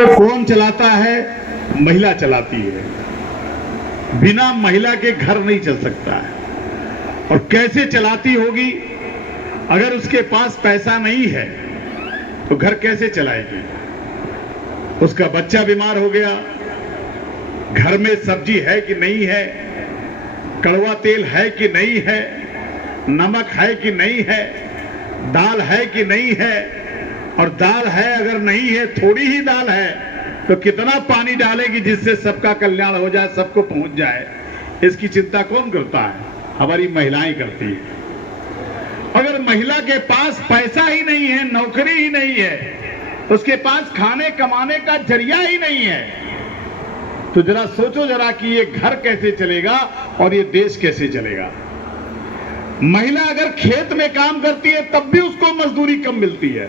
को कौन चलाता है? महिला चलाती है। बिना महिला के घर नहीं चल सकता है। और कैसे चलाती होगी? अगर उसके पास पैसा नहीं है तो घर कैसे चलाएगी? उसका बच्चा बीमार हो गया, घर में सब्जी है कि नहीं है, कड़वा तेल है कि नहीं है, नमक है कि नहीं है, दाल है कि नहीं है, और दाल है अगर नहीं है, थोड़ी ही दाल है तो कितना पानी डालेगी जिससे सबका कल्याण हो जाए, सबको पहुंच जाए? इसकी चिंता कौन करता है? हमारी महिलाएं करती है। अगर महिला के पास पैसा ही नहीं है, नौकरी ही नहीं है, उसके पास खाने कमाने का जरिया ही नहीं है, तो जरा सोचो जरा कि ये घर कैसे चलेगा और ये देश कैसे चलेगा? महिला अगर खेत में काम करती है तब भी उसको मजदूरी कम मिलती है।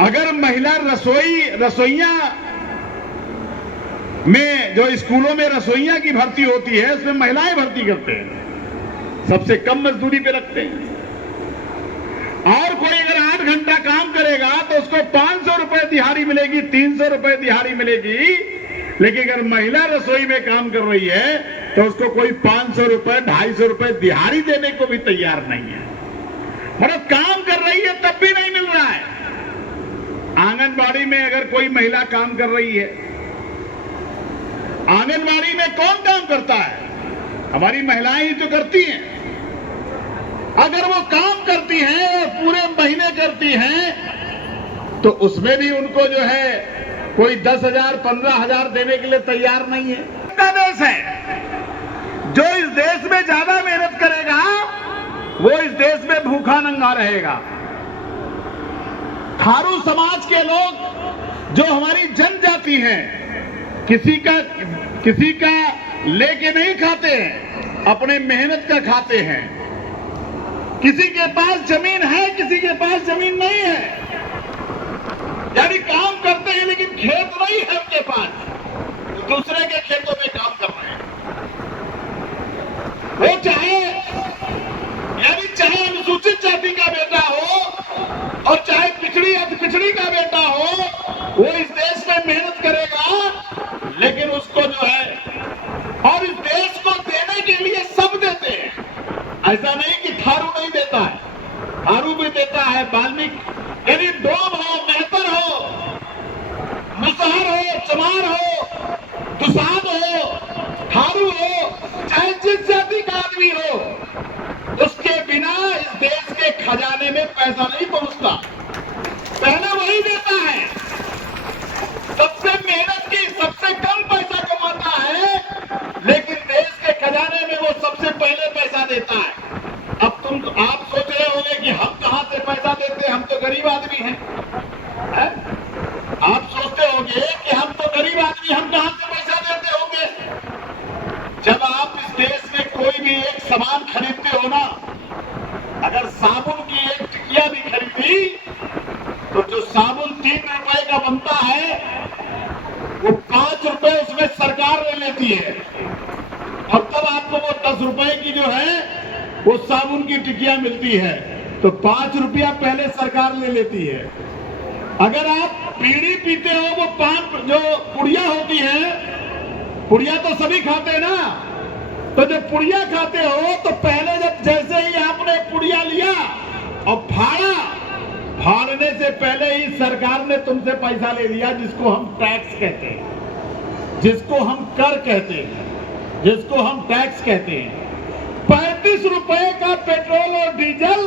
अगर महिला रसोइया में, जो स्कूलों में रसोइया की भर्ती होती है, उसमें महिलाएं भर्ती करते हैं, सबसे कम मजदूरी पे रखते हैं। और कोई अगर 8 घंटा काम करेगा तो उसको 500 रुपए दिहाड़ी मिलेगी, 300 रुपए दिहाड़ी मिलेगी। लेकिन अगर महिला रसोई में काम कर रही है तो उसको कोई 500 रुपए, 250 रुपए दिहाड़ी देने को भी तैयार नहीं है। मतलब काम कर रही है तब भी नहीं मिल रहा है। आंगनबाड़ी में अगर कोई महिला काम कर रही है, आंगनबाड़ी में कौन काम करता है? हमारी महिलाएं ही तो करती हैं। अगर वो काम करती हैं और पूरे महीने करती हैं तो उसमें भी उनको जो है कोई 10,000, 15,000 देने के लिए तैयार नहीं है। का देश है। जो इस देश में ज्यादा मेहनत करेगा वो इस देश में भूखा नंगा रहेगा। थारू समाज के लोग जो हमारी जनजाति हैं, किसी का लेके नहीं खाते हैं, अपने मेहनत का खाते हैं। किसी के पास जमीन है, किसी के पास जमीन नहीं है, यानी काम करते हैं लेकिन खेत नहीं है उनके पास, तो दूसरे के खेतों में काम कर रहे हैं। वो चाहे अनुसूचित जाति का बेटा हो और चाहे पिछड़ी अति पिछड़ी का बेटा हो, वो इस देश में मेहनत करेगा। लेकिन उसको जो है, और इस देश को देने के लिए सब देते हैं। ऐसा नहीं कि थारू नहीं देता है, थारू भी देता है, वाल्मीकि यानी डोम हो, मेहतर हो, मुसहर हो, चमार हो, दुसाध हो, थारू हो, चाहे जिस जाति का आदमी हो, उसके बिना इस देश के खजाने में पैसा नहीं पहुंचता। पहले वही देता है। सबसे मेहनत की सबसे कम पैसा कमाता है, लेकिन देश के खजाने में वो सबसे पहले पैसा देता है। अब आप सोच रहे होंगे कि हम कहां से पैसा देते हैं, हम तो गरीब आदमी हैं। आप सोचते होंगे कि हम तो गरीब आदमी, हम कहां से पैसा देते होंगे? जब आप इस देश में कोई भी एक सामान खरीदते हो ना, अगर साबुन की एक टिकिया भी खरीदी तो जो साबुन 3 रुपए का बनता है वो 5 रुपए उसमें सरकार ले लेती है, और तब आपको वो 10 रुपए की जो है वो साबुन की टिकिया मिलती है। तो 5 रुपया पहले सरकार ले लेती है। अगर आप बीड़ी पीते हो, वो पान जो पुड़िया होती है, पुड़िया तो सभी खाते हैं ना, तो जब पुड़िया खाते हो तो पहले जब जैसे ही आपने पुड़िया लिया और फाड़ने से पहले ही सरकार ने तुमसे पैसा ले लिया, जिसको हम टैक्स कहते हैं, जिसको हम कर कहते हैं, जिसको हम टैक्स कहते हैं। 35 रुपए का पेट्रोल और डीजल